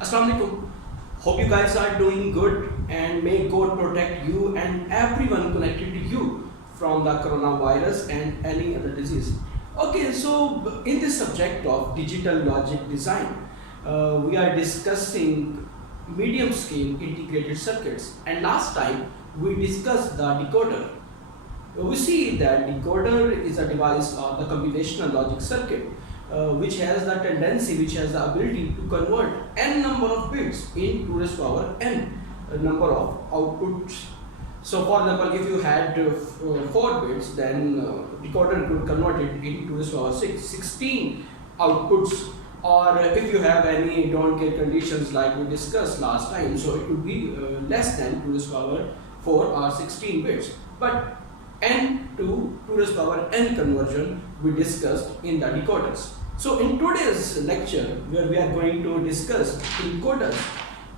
Assalamu alaikum. Hope you guys are doing good and may God protect you and everyone connected to you from the coronavirus and any other disease. Okay, so in this subject of digital logic design, we are discussing medium scale integrated circuits, and last time we discussed the decoder. We see that decoder is a device or the combinational logic circuit which has the tendency, which has the ability to convert n number of bits in 2 raised to power n number of outputs. So for example, if you had 4 bits, then decoder could convert it into 2 raised to power 6, 16 outputs. Or if you have any don't care conditions like we discussed last time, so it would be less than 2 raised to power 4 or 16 bits. But n to 2 raised to power n conversion we discussed in the decoders. So in today's lecture, where we are going to discuss encoders,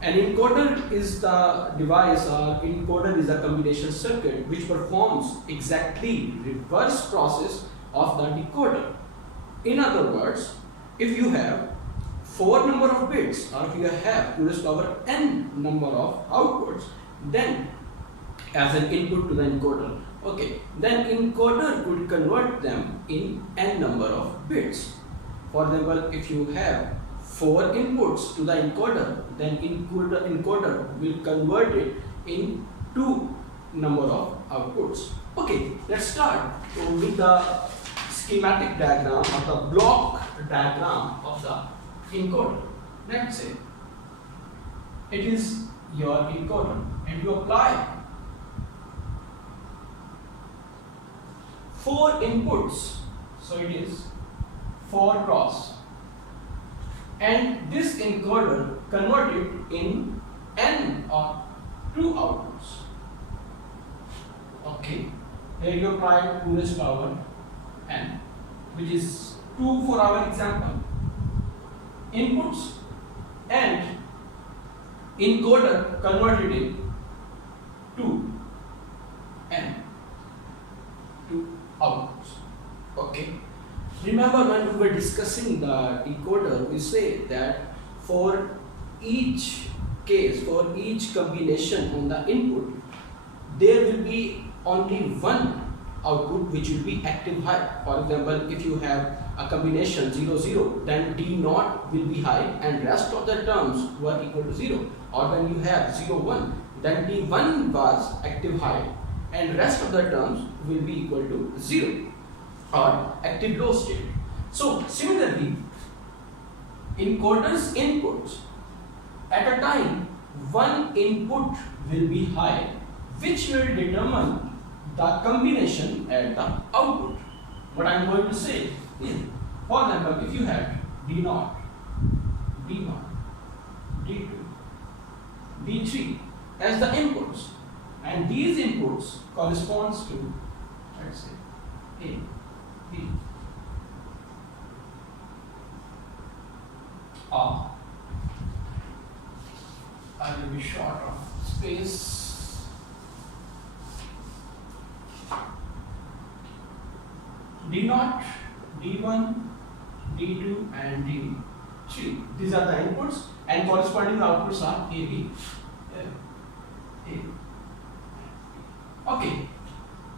an encoder is the device, or encoder is a combination circuit which performs exactly reverse process of the decoder. In other words, if you have 4 number of bits, or if you have 2 raised to power n number of outputs, then as an input to the encoder, okay, then encoder could convert them in n number of bits. For example, if you have 4 inputs to the encoder, then encoder will convert it in 2 number of outputs. Okay, let's start with the schematic diagram or the block diagram of the encoder. Let's say it is your encoder and you apply 4 inputs, so it is 4 cross, and this encoder converted in n or 2 outputs. Okay, here you apply 2 raised to power n, which is 2 for our example inputs, and encoder converted in 2 n, 2 outputs. Okay, remember when we were discussing the decoder, we say that for each case, for each combination on the input, there will be only one output which will be active high. For example, if you have a combination 0 0, then D naught will be high and rest of the terms were equal to 0. Or when you have 0 1, then D1 was active high and rest of the terms will be equal to 0 or active low state. So similarly, encoder's inputs, at a time one input will be high, which will determine the combination at the output. What I am going to say is, for example, if you have D0, D1, D2, D3 as the inputs, and these inputs corresponds to, let's say, A, B, R. I will be short of space. D0, D1, D2 and D3. These are the inputs and corresponding outputs are A, B, A. Okay.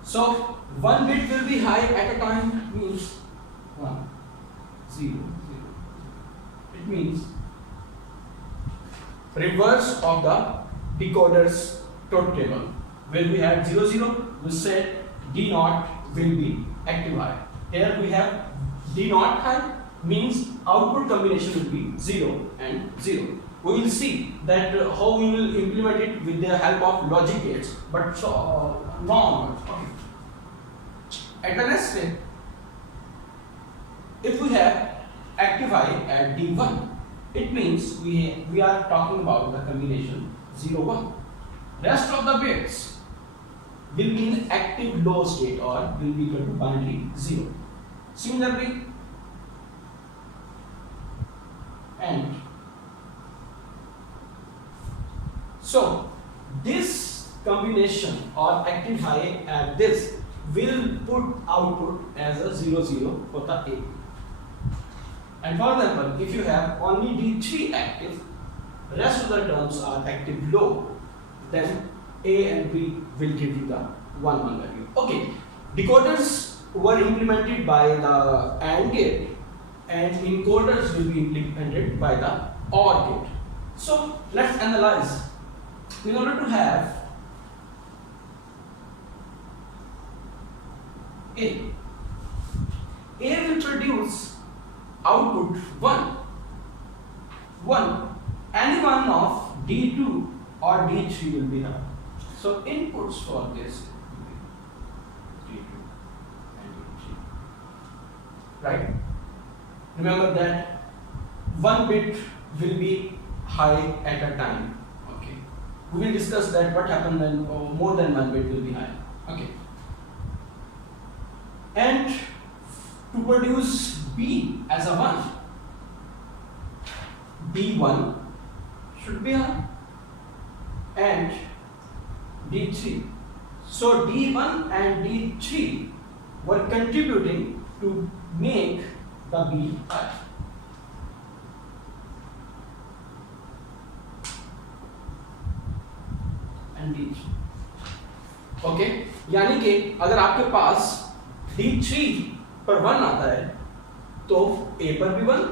So 1 bit will be high at a time, means 1, 0, 0. It means reverse of the decoder's truth table. When we had 0 0, we said D naught will be active high. Here we have D naught high, means output combination will be 0 and 0. We will see that how we will implement it with the help of logic gates, but so no. Okay. At the next step, if we have active high at D1, it means we are talking about the combination 0 1. Rest of the bits will be in active low state or will be equal to binary 0. Similarly, and so this combination or active high at this will put output as a 0 0 for the A. And for example, if you have only D3 active, rest of the terms are active low, then A and B will give you the 1 value. Okay, decoders were implemented by the AND gate and encoders will be implemented by the OR gate. So let's analyze. In order to have A will produce output 1. Any one of D2 or D3 will be the. So inputs for this will be D2 and D3. Right? Remember that 1 bit will be high at a time. Okay. We will discuss that what happens when more than 1 bit will be high. Okay. And to produce B as a 1, D1 should be high and D3. So D1 and D3 were contributing to make the B high. And D3. Okay, यानी कि अगर आपके पास D3 पर 1 आता है तो A पर भी 1,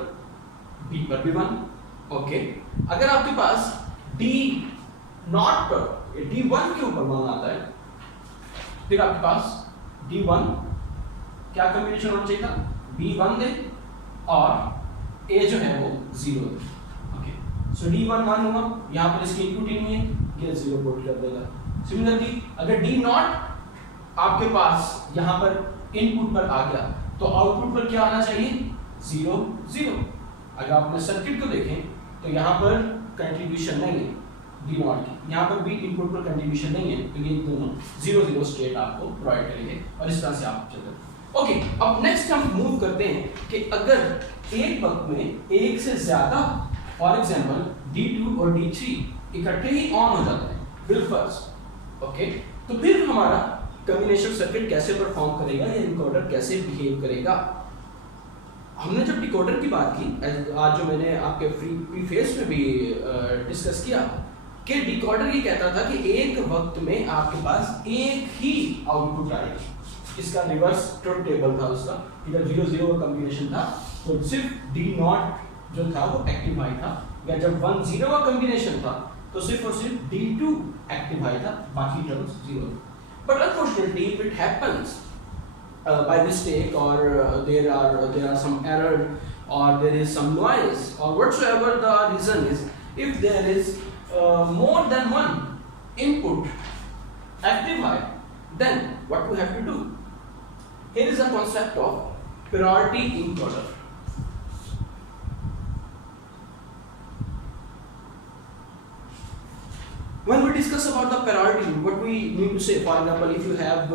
B पर भी 1. ओके, अगर आपके पास D0 पर D1 के ऊपर 1 आता है फिर आपके पास D1 क्या कॉम्बिनेशन होना चाहिए था, B1 दे और A जो है वो 0 दे. ओके, सो D1 1 हुआ, यहाँ पर इसकी इनपुट ही नहीं है, ये 0 पुट कर देगा. सिमिलरली अगर D0 आपके पास यहाँ पर इनपुट पर आ गया तो आउटपुट पर क्या आना चाहिए, 0 0. अगर आपने सर्किट को देखें तो यहाँ पर कंट्रीब्यूशन नहीं है D0 की, यहाँ पर भी इनपुट पर कंट्रीब्यूशन नहीं है, तो ये दोनों 0 0 स्टेट आपको प्रोवाइड करेंगे और इस तरह से आप चलते. ओके, अब नेक्स्ट हम मूव करते हैं कि अगर एक वक्त में एक से ज्यादा फॉर एग्जांपल D2 और D3 इकट्ठे ही ऑन हो जाते हैं बिल फर्स्ट. ओके, तो फिर हमारा कॉम्बिनेशन सर्किट कैसे परफॉर्म करेगा या इनकोडर कैसे बिहेव करेगा. हमने जब डिकोडर की बात की, आज जो मैंने आपके फ्री फेस में भी डिस्कस किया कि डिकोडर ये कहता था कि एक वक्त में आपके पास एक ही आउटपुट आएगी. इसका रिवर्स ट्रुथ टेबल था उसका, इधर 0 0 का कॉम्बिनेशन था तो सिर्फ D0 जो था वो एक्टिव हाई था, या जब 1 0 का कॉम्बिनेशन था तो सिर्फ और सिर्फ D2 एक्टिव हाई था, बाकी terms 0. But unfortunately, if it happens by mistake or there are some error or there is some noise or whatsoever the reason is, if there is more than one input active high, then what we have to do? Here is a concept of priority encoder. When we discuss about the priority, what we mean to say, for example, if you have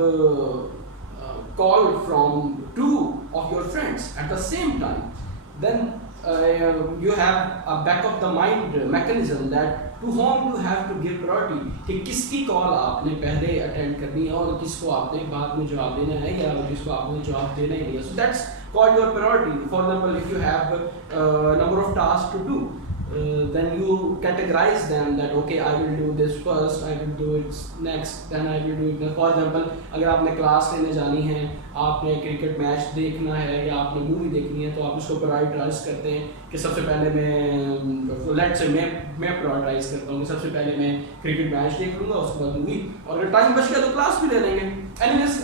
call from 2 of your friends at the same time, then you have a back of the mind mechanism that to whom you have to give priority, कि किसकी call आपने पहले attend करनी है और किसको आपने बाद में जवाब देना है या किसको आपने जवाब देना ही नहीं है. So that's called your priority. For example, if you have number of tasks to do, then you categorize them that okay, I will do this first, I will do it next, then I will do it. For example, अगर आपने class लेने जानी है, आपने cricket match देखना है या आपने मूवी देखनी है तो आप उसको प्रायोरिटाइज करते हैं कि सबसे पहले मैं लेट्स से मैं प्रायोरिटाइज करता हूँ कि सबसे पहले मैं क्रिकेट मैच देख लूँगा, उसके बाद मूवी, और अगर टाइम बच गया तो क्लास भी ले लेंगे. Anyways,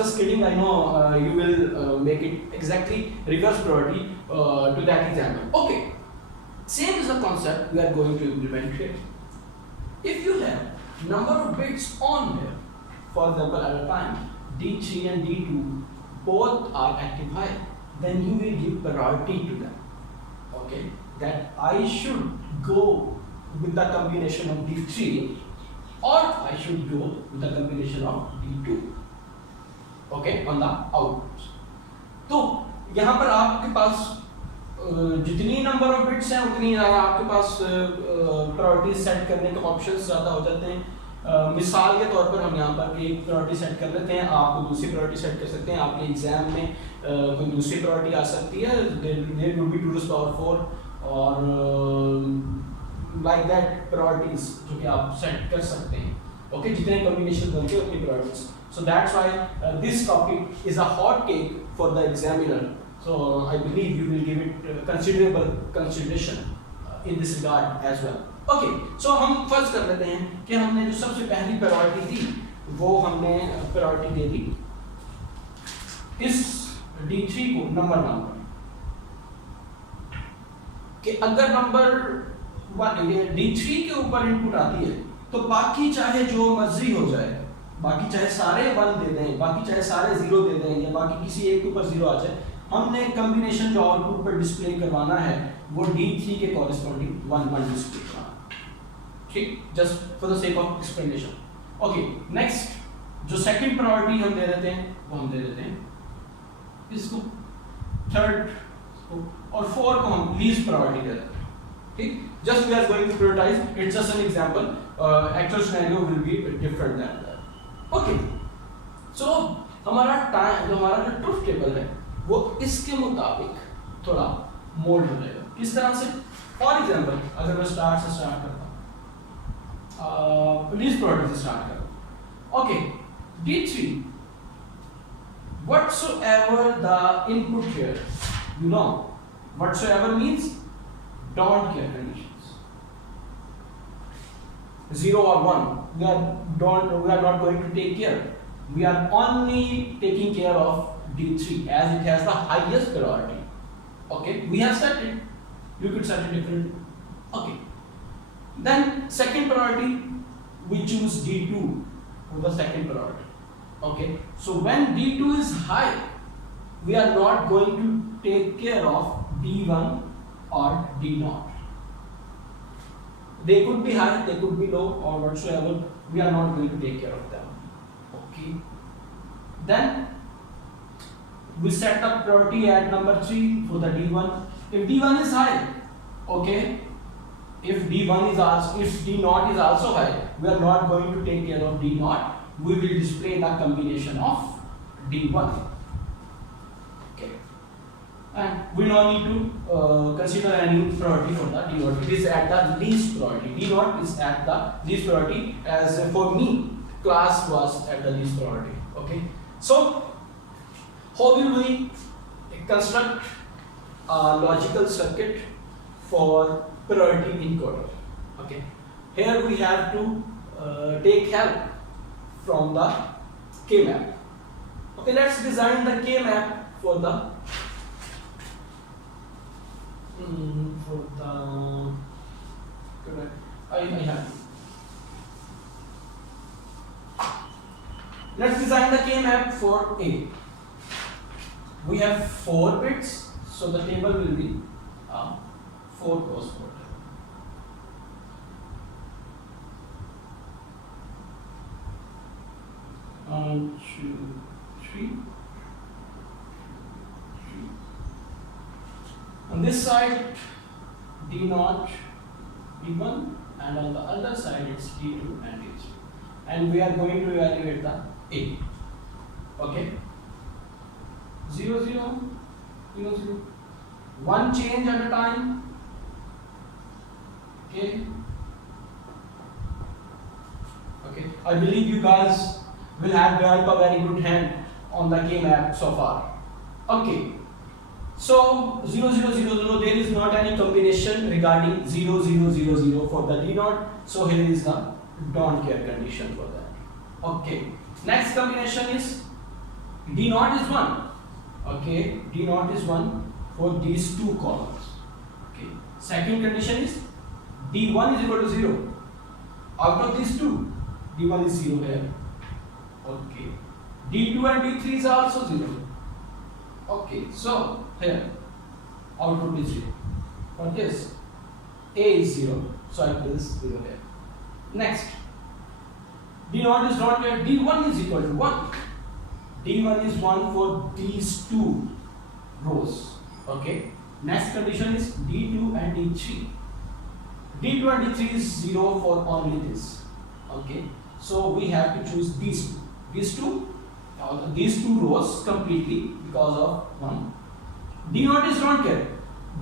just kidding, I know you will make it exactly reverse priority to that example. Okay. Same is the concept we are going to implement here. If you have number of bits on here, for example at a time D3 and D2 both are active high, then you will give priority to them. Okay, that I should go with the combination of D3 or I should go with the combination of D2. Okay, on the outputs. तो यहाँ पर आपके पास जितनी number of bits हैं उतनी ज़्यादा आपके पास priority set करने के ऑप्शंस ज़्यादा हो जाते हैं. मिसाल के तौर पर हम यहाँ पर एक प्रायोरिटी सेट कर लेते हैं, आप दूसरी प्रायोरिटी सेट कर सकते हैं. आपके एग्जाम में कोई दूसरी प्रायोरिटी आ सकती है, there will be 2 to the power 4 और लाइक दैट प्रायोरिटीज जो कि आप सेट कर सकते हैं. ओके, जितने कॉम्बिनेशन बनते हैं उतनी priorities. So that's why this topic is a hot cake for the examiner. So I believe you will give it considerable consideration in this regard as well. Okay, so हम फर्ज कर लेते हैं कि हमने जो सबसे पहली प्रायोरिटी थी वो हमने प्रायोरिटी दे दी इस D3 को नंबर 1 पर, कि अगर नंबर 1 D3 के ऊपर इनपुट आती है तो बाकी चाहे जो मर्जी हो जाए, बाकी चाहे सारे 1 दे दें, बाकी चाहे सारे 0 दे दें, या बाकी किसी एक के ऊपर 0 आ जाए, हमने कॉम्बिनेशन जो आउटपुट पर डिस्प्ले करवाना है वो D3 के कॉरेस्पॉन्डिंग 1 डिस्प्ले करवाना. ठीक, just for the sake of explanation. Okay, next जो सेकंड प्रायोरिटी हम दे देते हैं वो हम दे देते हैं इसको, थर्ड को, और 4 को हम लीस्ट प्रायोरिटी दे देते हैं. ठीक, just we are going to prioritize, it's just an example, actual scenario will be different than that. Okay, so हमारा टाइम जो हमारा जो ट्रुथ टेबल है वो इसके मुताबिक थोड़ा मोल्ड हो जाएगा. किस तरह से? फॉर एग्जांपल अगर मैं स्टार्ट से स्टार्ट करता हूँ, लीस्ट प्रायोरिटी से स्टार्ट करता हूँ. Okay, D3 whatsoever the input here, you know whatsoever means don't care conditions, 0 or 1, we are not going to take care, we are only taking care of D3 as it has the highest priority. Okay, we have set it, you could set it different. Okay, then second priority we choose D2 for the second priority. Okay, so when D2 is high we are not going to take care of D1 or D0. They could be high, they could be low, or whatsoever, we are not going to take care of them. Okay, then we set up priority at number 3 for the D1. If D1 is high, okay, if D1 is also, if D0 is also high, we are not going to take care of D0, we will display the combination of D1. Okay, and we don't need to consider any priority for the D0. It is at the least priority. D0 is at the least priority, as for me class was at the least priority. Okay, so how will we construct a logical circuit for priority encoder? Okay, here we have to take help from the K-map. Okay, let's design the K-map for the I have. Let's design the K-map for A. We have 4 bits, so the table will be 4 cross 4. 1, 2, 3. On this side D0, D1, and on the other side it's D2 and D3, and we are going to evaluate the A. Okay, 0 0 0 0, 1 change at a time. Okay, okay, I believe you guys will have developed a very good hand on the K-map so far. Okay, so 0 0 0 0, there is not any combination regarding 0 0 0 0 for the D0, so here is the don't care condition for that. Okay, next combination is D0 is 1. Okay, D0 is 1 for these 2 columns. Okay, second condition is D1 is equal to 0. Out of these 2, D1 is 0 here. Okay, D2 and D3 is also 0. Okay, so here output is 0. For this, A is 0, so I put this 0 here. Next, D0 is not here. D1 is equal to 1. D1 is 1 for these 2 rows. Okay, next condition is D2 and D3. D2 and D3 is 0 for only this. Okay, so we have to choose these two. These two rows completely because of 1. D0 is don't care.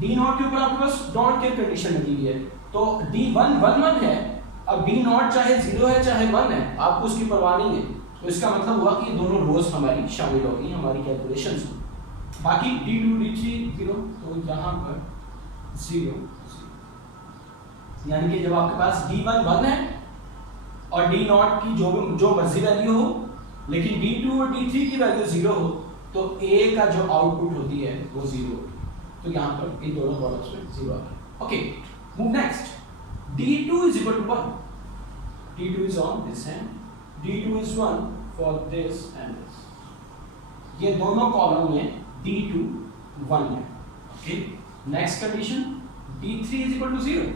D0 के ऊपर आपके पास don't care condition लगी हुई है. तो D1 1 1 है, अब D0 चाहे 0 है चाहे 1 है, आपको उसकी परवाह नहीं है, तो इसका मतलब हुआ कि ये दोनों रोज हमारी शामिल हो गई हमारी कैलकुलेशंस में। बाकी D2 D3 0, तो यहाँ पर 0, यानी कि जब आपके पास D1 1 है और D0 की जो मर्जी वैल्यू हो, लेकिन D2 और D3 की वैल्यू 0 हो, तो A का जो आउटपुट होती है वो 0 होती है। तो यहाँ पर इन दोनों प्रोडक्ट्स में 0 आ गया। Okay, move next. D2 is equal to 1. D2 is on this hand. D2 is 1 for this and this. ये दोनों कॉलम में D2 1 है। Okay, next condition D3 is equal to 0.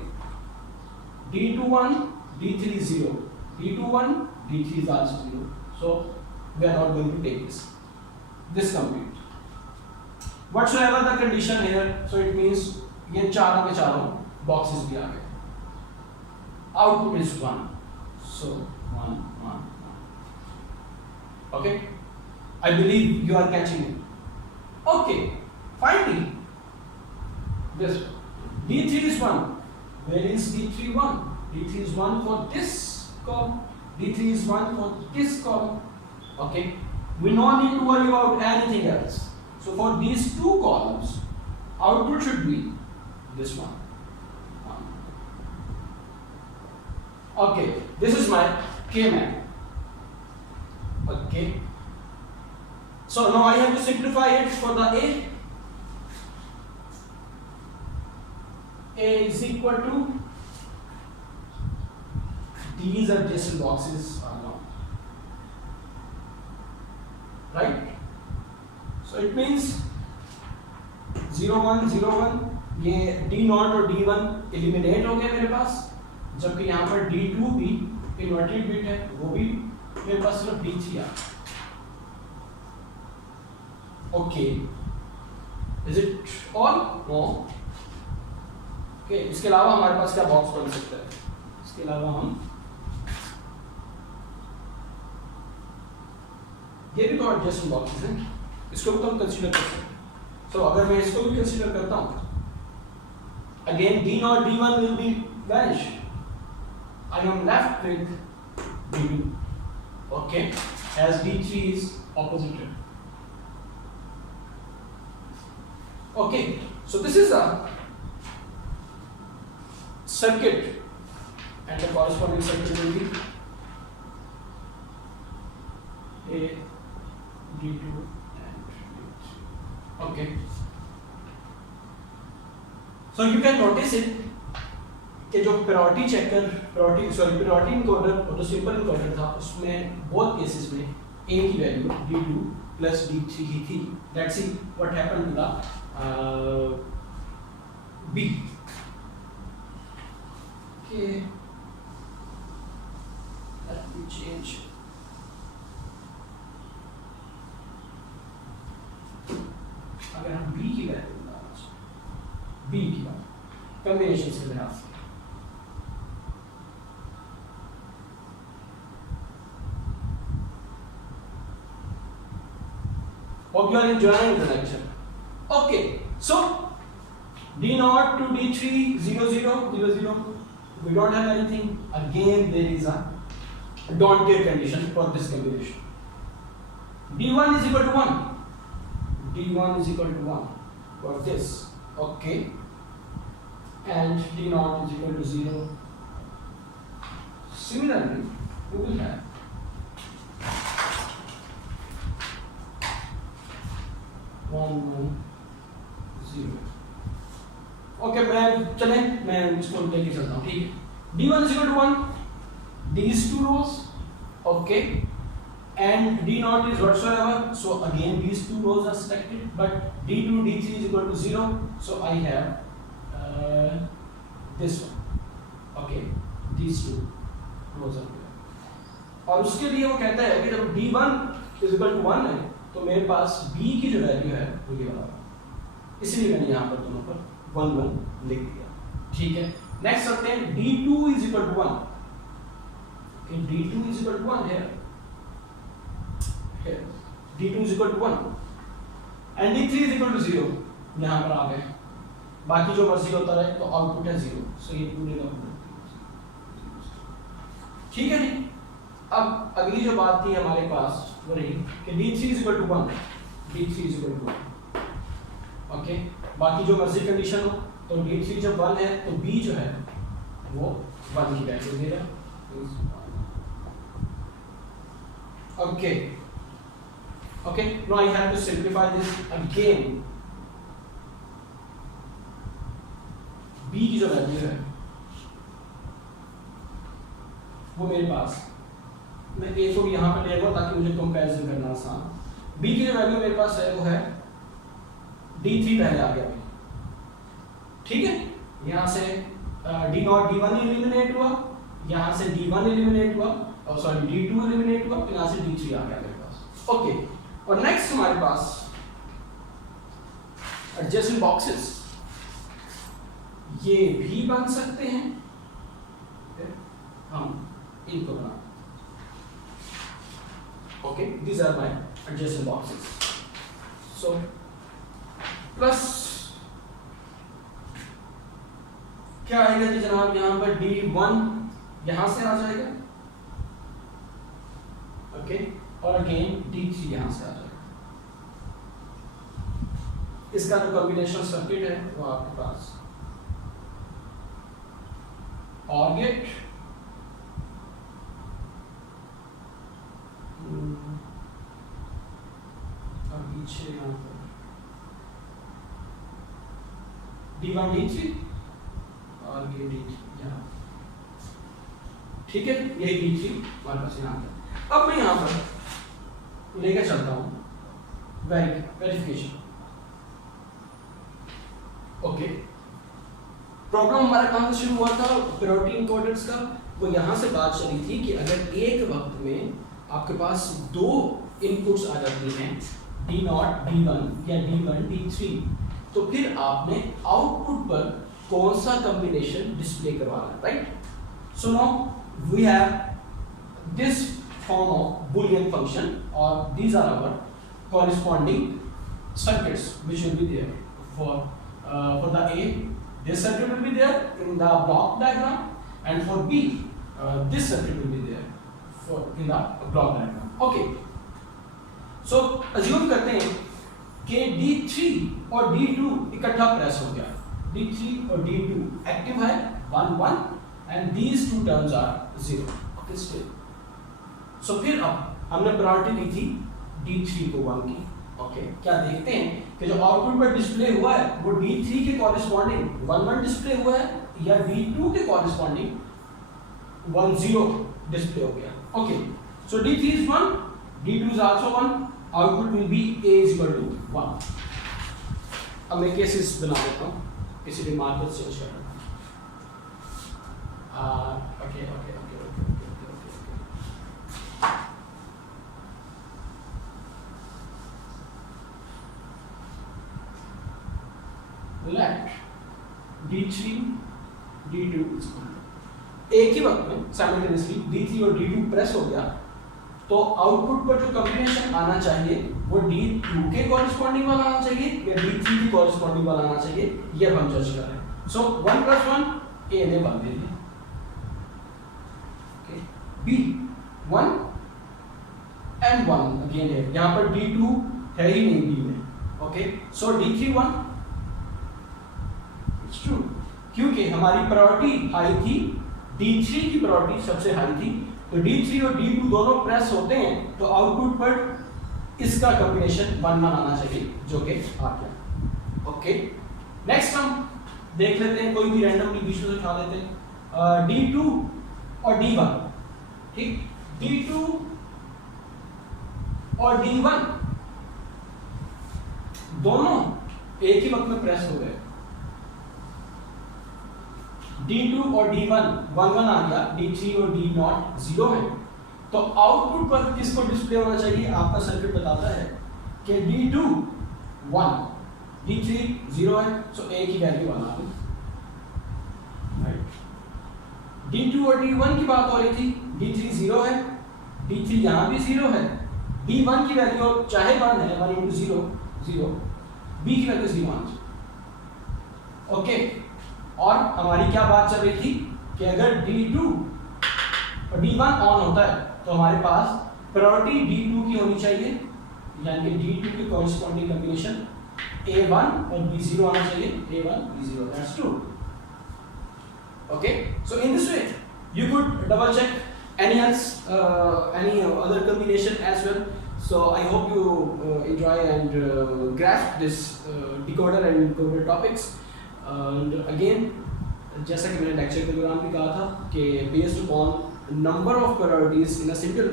D2 1, D3 is 0. D2 1, D3 is also 0. So we are not going to take this complete. Whatsoever the condition here, so it means ये चारों के चारों boxes भी आ गए। Output is 1. So 1 1 1. Okay, I believe you are catching it. Okay, finally this D3 is 1. Where is D3 1? D3 is 1 for this column. D3 is 1 for this column. Okay, we no need to worry about anything else. So for these two columns, output should be this one. Okay, this is my K-map. Okay, so now I have to simplify it for the A. A is equal to, these adjacent boxes are not, right? So it means 0 1 0 1, ये D0 और D1 eliminate हो गए मेरे पास, जबकि यहाँ पर D2 भी inverted bit है, वो भी मेरे पास सिर्फ D3 आ। Okay, is it all? No. Okay, इसके अलावा हमारे पास क्या बॉक्स बन सकता है? इसके अलावा हम ये भी तो एडजस्टिंग बॉक्सेस हैं, इसको भी तो हम कंसीडर कर सकते हैं। तो अगर मैं इसको भी कंसीडर करता हूँ, again D0 D1 will be vanish. I am left with D2, okay, as D3 is opposited. Okay, so this is a circuit, and the corresponding circuit will be A, D2 and D3. Okay, so you can notice it कि जो priority checker priority encoder और जो simple encoder था, उसमें both cases में A की value D2 plus D3 ही थी। Let's see what happened to the B। Okay, let me change, अगर हम B की वैल्यू B की बात कॉम्बिनेशन से लिहाज से, hope you are enjoying the lecture. Okay, so D0 to D3 0 0 0 0, we don't have anything. Again there is a don't care condition for this combination. D1 is equal to 1. D1 is equal to 1 for this. Okay, and D0 is equal to 0. Similarly, we will have one one zero. Okay, मैं इसको लेके चलता हूँ, ठीक है। D1 is equal to 1, these two rows, okay, and D0 is whatsoever, so again these two rows are selected, but D2 D3 is equal to 0, so I have this one, okay, these two rows are there. और उसके लिए वो कहता है कि जब D1 is equal to 1 है, तो मेरे पास B की जो वैल्यू है वो ये वाला, इसलिए मैंने यहाँ पर दोनों पर 1 1 लिख दिया, ठीक है। नेक्स्ट करते हैं D2 is equal to 1. Okay, D2 is equal to 1 here. Here D2 is equal to 1 and D3 is equal to 0, यहाँ पर आ गए। बाकी जो मर्जी होता रहे, तो आउटपुट है 0। सो ये पूरे का पूरा ठीक है जी। अब अगली जो बात थी हमारे पास वो रही कि D3 is equal to 1, D3 is equal to 1। Okay, बाकी जो मर्जी कंडीशन हो, तो D3 जब 1 है तो B जो है वो 1 की वैल्यू दे रहा है। Okay okay, now I have to simplify this again. B की जो वैल्यू है वो मेरे पास, मैं A को यहाँ पर ले लूँगा ताकि मुझे कंपैरिजन करना आसान। B की जो वैल्यू मेरे पास है वो है D3 पहले आ गया, ठीक है। यहाँ से D0 D1 एलिमिनेट हुआ, यहाँ से D1 एलिमिनेट हुआ, और सॉरी D2 एलिमिनेट हुआ, तो यहाँ से D3 आ गया मेरे पास। ओके, और नेक्स्ट हमारे पास एडजेसेंट बॉक्सेस, ये भी बन सकते हैं, हम इनको बना। Okay, these are my adjacent boxes. So plus क्या आएगा जी जनाब, यहाँ पर D1 यहाँ से आ जाएगा, ओके, और अगेन D3 यहाँ से आ जाएगा। इसका जो कॉम्बिनेशन सर्किट है वो आपके पास OR गेट, और पीछे यहाँ पर D1 D3 और ये D3 यहाँ, ठीक है। यही D3 हमारे पास यहाँ पर। अब मैं यहाँ पर लेकर चलता हूँ वेरिफिकेशन। ओके, प्रॉब्लम हमारा कहाँ से शुरू हुआ था, प्रायोरिटी इनकोडर्स का। वो यहाँ से बात चली थी कि अगर एक वक्त में आपके पास दो इनपुट्स आ जाती हैं, D0 D1 या D1 D3, तो फिर आपने आउटपुट पर कौन सा कॉम्बिनेशन डिस्प्ले करवाना है, right. So now we have this form of Boolean function, और these are our corresponding circuits which will be there for the A. This circuit will be there in the block diagram, and for B, this circuit will be there in the block diagram. Okay. So assume करते हैं कि D3 और D2 इकट्ठा press हो गया, D3 और D2 active है 1 1, and these two terms are 0. Okay, still. So फिर अब हमने प्रायोरिटी दी थी D3 को 1 की। ओके, क्या देखते हैं कि जो आउटपुट पर डिस्प्ले हुआ है वो D3 के कॉरेस्पॉन्डिंग 1 1 डिस्प्ले हुआ है, या D2 के कॉरेस्पॉन्डिंग 1 0 डिस्प्ले हो गया। Okay, so D3 is 1, D2 is also 1, output will be A is equal to 1. अब मैं केसेस बना देता हूँ, किसी भी मार्कर चेंज कर रहा हूँ। Okay okay okay okay let D3 D2 एक ही वक्त में साइमल्टेनियसली D3 और D2 प्रेस हो गया, तो आउटपुट पर जो कॉम्बिनेशन आना चाहिए वो D2 के कॉरेस्पॉन्डिंग वाला आना चाहिए या D3 के कॉरेस्पॉन्डिंग वाला आना चाहिए, ये हम जज कर रहे हैं। सो 1 + 1 A ने 1 दे दिया, ओके, B 1 and 1 अगेन है, यहाँ पर D2 है ही नहीं B में। Okay, so D3 1, it's true, क्योंकि हमारी प्रायोरिटी हाई थी, D3 की प्रायोरिटी सबसे हाई थी, तो D3 और D2 दोनों प्रेस होते हैं तो आउटपुट पर इसका कॉम्बिनेशन 1 1 आना चाहिए, जो कि आ गया। ओके, नेक्स्ट हम देख लेते हैं, कोई भी रैंडमली बीच में से उठा लेते हैं, D2 और D1, ठीक, D2 और D1 दोनों एक ही वक्त में प्रेस हो गए, D2 और D1 1 1 आ गया, D3 और D0 0 है, तो आउटपुट पर किसको डिस्प्ले होना चाहिए, आपका सर्किट बताता है कि D2 1, D3 0 है, सो A की वैल्यू 1 आ गई, राइट। D2 और D1 की बात हो रही थी, D3 0 है, D3 यहाँ भी 0 है, D1 की वैल्यू चाहे 1 है, 1 × 0 0, B की वैल्यू 0 आना चाहिए। ओके, और हमारी क्या बात चल रही थी कि अगर D2 और D1 ऑन होता है तो हमारे पास प्रायोरिटी D2 की होनी चाहिए, यानी कि D2 की कॉरेस्पॉन्डिंग कॉम्बिनेशन A1 और B0 आना चाहिए, A1 B0, that's true. Okay, so in this way you could double check any other combination as well. So I hope you enjoy and grasp this decoder and encoder topics. And again, जैसा कि मैंने lecture के दौरान भी कहा था कि based upon number of priorities in a single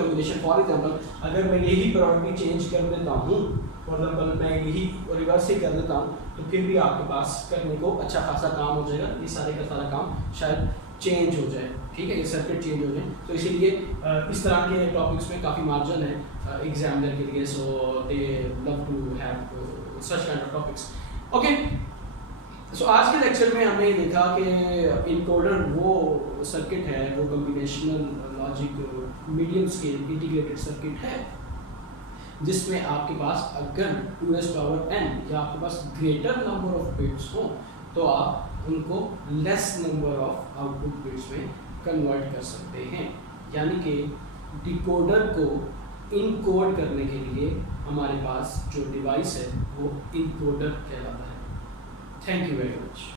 combination, for example, अगर मैं यही priority change कर देता हूँ, फॉर एग्जाम्पल मैं यही रिवर्स ही कर देता हूँ, तो फिर भी आपके पास करने को अच्छा खासा काम हो जाएगा, ये सारे का सारा काम शायद चेंज हो जाए, ठीक है, ये सर्किट चेंज हो जाए। तो इसीलिए इस तरह के टॉपिक्स में काफ़ी मार्जिन है एग्जामिनर के लिए, so they love to have such kind of topics. Okay, so आज के लेक्चर में हमने देखा कि इनकोडर वो सर्किट है, वो combinational logic medium scale integrated circuit है जिसमें आपके पास अगर 2s पावर n या आपके पास ग्रेटर नंबर ऑफ बिट्स हो तो आप उनको less number of output bits में कन्वर्ट कर सकते हैं, यानी कि डिकोडर को इनकोड करने के लिए हमारे पास जो डिवाइस है वो इनकोडर कहलाता है। Thank you very much.